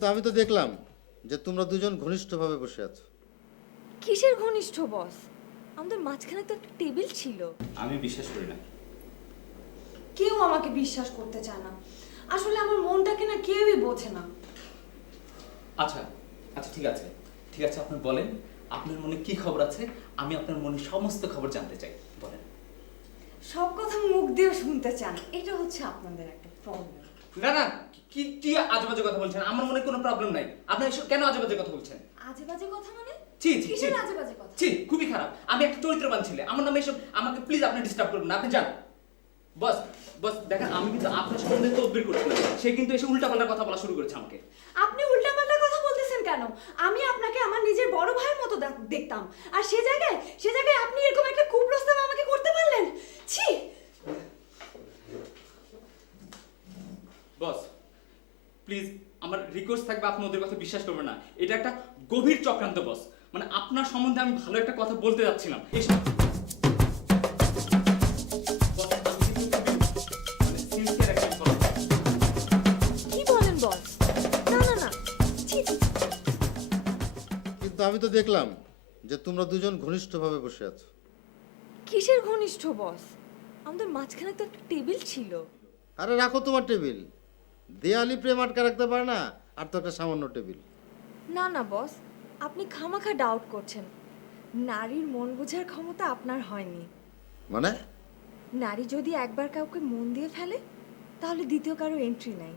কিন্তু আমি তো দেখলাম যে তোমরা দুজন ঘনিষ্ঠভাবে বসে আছো কিসের ঘনিষ্ঠ বস আমাদের মাঝখানে তো একটা টেবিল ছিল আমি বিশ্বাস করি না কেউ আমাকে বিশ্বাস করতে চায় না আসলে আমার মনটাকে না কেউই বোঝে না আচ্ছা আচ্ছা ঠিক আছে ঠিক আছে আপনি বলেন আপনার মনে কি খবর আছে আমি আপনার মনে সমস্ত খবর জানতে চাই বলেন সব কথা মুখ দিয়ে শুনতে চান এটা হচ্ছে আপনাদের একটা প্রবলেম না না কি কথা বলছেন আমার মনে কোনো প্রবলেম নাই আপনি কেন কথা বলছেন কথা মানে কথা খুবই খারাপ আমি একটা চরিত্রবান ছেলে আমার নামে আমাকে প্লিজ আপনি করবেন দেখেন আমি কিন্তু আপনার সম্বন্ধে সে কিন্তু এসে উল্টা কথা বলা শুরু করেছে আমাকে আপনি উল্টা পাল্টা কথা বলতেছেন কেন আমি আপনাকে আমার নিজের বড় ভাইয়ের মতো দেখতাম আর সে জায়গায় প্লিজ আমার রিকোয়েস্ট থাকবে ওদের কথা বিশ্বাস করবে না এটা একটা গভীর চক্রান্ত বস মানে আপনার সম্বন্ধে আমি ভালো একটা কথা বলতে যাচ্ছিলাম কিন্তু আমি তো দেখলাম যে তোমরা দুজন ঘনিষ্ঠভাবে বসে আছো কিসের ঘনিষ্ঠ বস আমাদের মাঝখানে তো একটা টেবিল ছিল আরে রাখো তোমার টেবিল দেয়ালি প্রেম আটকা রাখতে পারে না আর তো একটা সামান্য টেবিল না না বস আপনি খামাখা ডাউট করছেন নারীর মন বোঝার ক্ষমতা আপনার হয়নি মানে নারী যদি একবার কাউকে মন দিয়ে ফেলে তাহলে দ্বিতীয় কারো এন্ট্রি নাই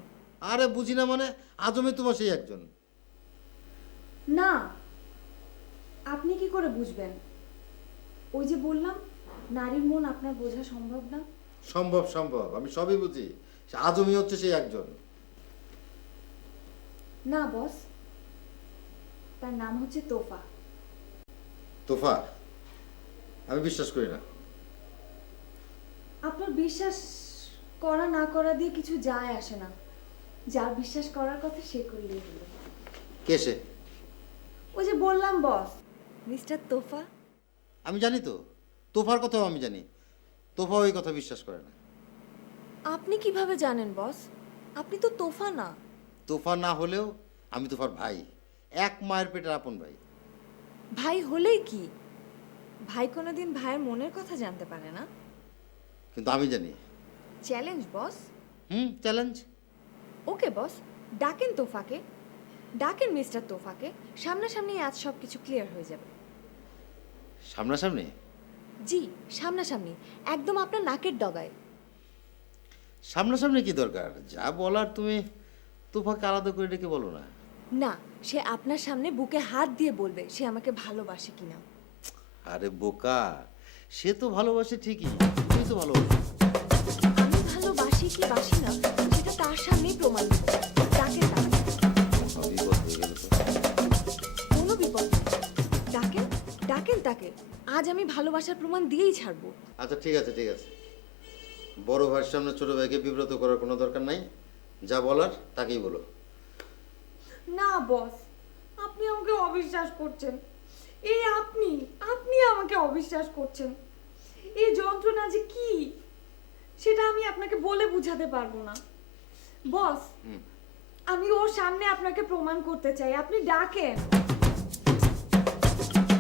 আরে বুঝি না মানে আজমে তোমার সেই একজন না আপনি কি করে বুঝবেন ওই যে বললাম নারীর মন আপনার বোঝা সম্ভব না সম্ভব সম্ভব আমি সবই বুঝি আজমি হচ্ছে সেই একজন না বস তার নাম হচ্ছে তোফা তোফা আমি বিশ্বাস করি না আপনার বিশ্বাস করা না করা দিয়ে কিছু যায় আসে না যা বিশ্বাস করার কথা সে করলে কে কেসে ওই যে বললাম বস মিস্টার তোফা আমি জানি তো তোফার কথাও আমি জানি তোফা ওই কথা বিশ্বাস করে না আপনি কিভাবে জানেন বস আপনি তো তোফা না তোফা না হলেও আমি তোফার ভাই এক মায়ের পেটে আপন ভাই ভাই হলেই কি ভাই কোনোদিন ভাইয়ের মনের কথা জানতে পারে না কিন্তু আমি জানি চ্যালেঞ্জ বস হুম চ্যালেঞ্জ ওকে বস ডাকেন তোফাকে ডাকেন মিস্টার তোফাকে সামনাসামনি আজ সব কিছু ক্লিয়ার হয়ে যাবে সামনাসামনি জি সামনাসামনি একদম আপনার নাকের ডগায় সামনাসামনি কি দরকার যা বলার তুমি তোফাকে আলাদা করে ডেকে বলো না না সে আপনার সামনে বুকে হাত দিয়ে বলবে সে আমাকে ভালোবাসে কিনা আরে বোকা সে তো ভালোবাসে ঠিকই তুমি তো ভালোবাসো আমি ভালোবাসি কি বাসি না সেটা তার সামনে প্রমাণ তাকে কোনো ডাকে ডাকেন ডাকেন আজ আমি ভালোবাসার প্রমাণ দিয়েই ছাড়বো আচ্ছা ঠিক আছে ঠিক আছে বড় ভাইয়ের সামনে ছোট ভাইকে বিব্রত করার কোনো দরকার নাই যা বলার তাকেই বলো না বস আপনি আমাকে অবিশ্বাস করছেন এই আপনি আপনি আমাকে অবিশ্বাস করছেন এই যন্ত্রণা যে কি সেটা আমি আপনাকে বলে বুঝাতে পারবো না বস আমি ওর সামনে আপনাকে প্রমাণ করতে চাই আপনি ডাকেন